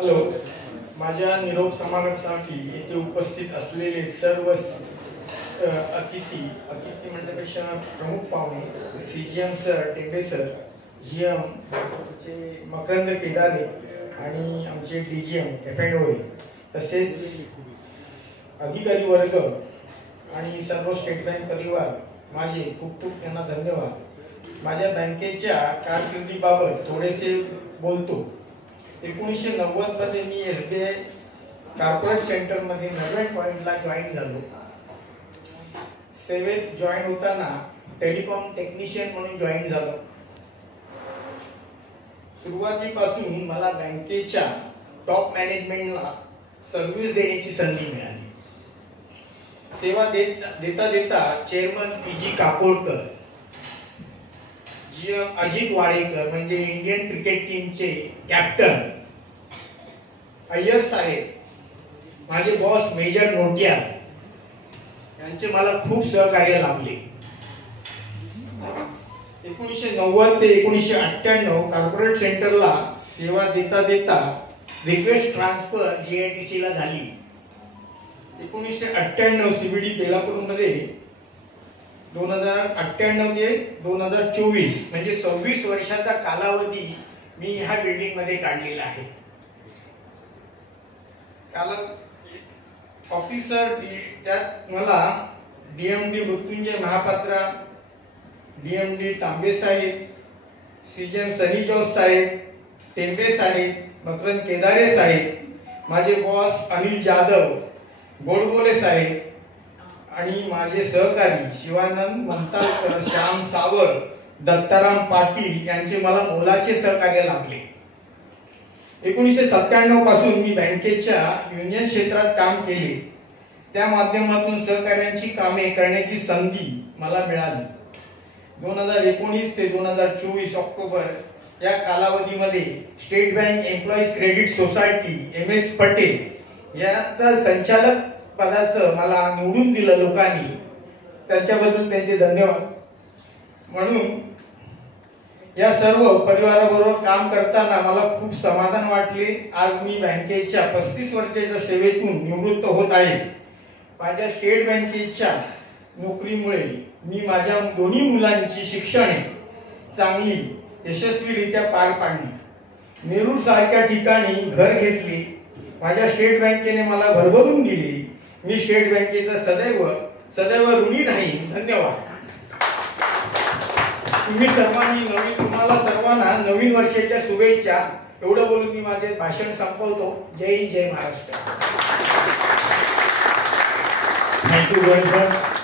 Hello, माझ्या निरोप समारंभासाठी येथे उपस्थित असलेले सर्व अतिथी म्हणण्यापेक्षा प्रमुख पाहुणे CGM sir, Tembe sir, GM चे मकरंद केदारे आणि आमचे डीजीएम एफएनओ, तसेच अधिकारी वर्ग आणि सर्व स्टेट बँक परिवार, माझे खूप खूप त्यांना धन्यवाद। माझ्या बँकेच्या कारकिर्दीबाबत थोडेसे बोलतो। 1990 मध्ये मी एसबीआय कॉर्पोरेट सेंटर मध्ये 90 पॉइंटला जॉईन झालो। सेवेत जॉईन होताना टेलिकॉम टेक्निशियन म्हणून जॉईन झालो। सुरुवातीपासून मला बँकेच्या टॉप मॅनेजमेंटला सर्व्हिस देण्याची संधी मिळाली। सेवा देता देता chairman PG Kakodkar, GM Ajit Wadekar म्हणजे इंडियन क्रिकेट टीमचे कॅप्टन अय्यर साहेब, माझे बॉस मेजर नोटिया यांचे मला खूप सहकार्य लाभले। 1990 ते 1998 कॉर्पोरेट सेंटरला सेवा देता देता रिक्वेस्ट ट्रान्सफर जीआयटीसी ला झाली। 1998 सीबीडी बेलापूरमध्ये 2098 ते 2024 म्हणजे 26 वर्षाचा कालावधी मी ह्या बिल्डिंग मध्ये काढलेला आहे। ऑफिसर त्यात मला डीएमडी मृत्युंजय महापात्रा, डीएमडी तांबे साहेब, सीजीएम सनी जोस साहेब, टेंबे साहेब, मकरंद केदारे साहेब, माझे बॉस अनिल जाधव, गोडबोले साहेब आणि माझे सहकारी शिवानंद मंतालकर, श्याम सावर, दत्ताराम पाटील यांचे मला मोलाचे सहकार्य लाभले। 1997 पासून मी बँकेच्या युनियन क्षेत्रात काम केले। त्या माध्यमातून सहकार्यांची कामे करण्याची संधी मला मिळाली। 2019 ते 2024 ऑक्टोबर या कालावधीमध्ये state bank employees credit society MS Patel याचा संचालक पदाचं मला निवडून दिलं लोकांनी, त्यांच्याबद्दल त्यांचे धन्यवाद। म्हणून या सर्व परिवाराबरोबर काम करताना मला खूप समाधान वाटले। आज मी बँकेच्या 35 वर्षाच्या सेवेतून निवृत्त होत आहे। माझ्या स्टेट बँकेच्या नोकरीमुळे मी माझ्या दोन्ही मुलांची शिक्षणे चांगली यशस्वीरित्या पार पाडली। नेरूळ सारख्या ठिकाणी घर घेतले। माझ्या स्टेट बँकेने मला भरभरून दिले। मी स्टेट बँकेचा सदैव ऋणी राहीन। धन्यवाद। तुम्हाला सर्वांना नवीन वर्षाच्या शुभेच्छा। एवढं बोलून मी माझे भाषण संपवतो। जय हिंद, जय महाराष्ट्र। Thank you very much.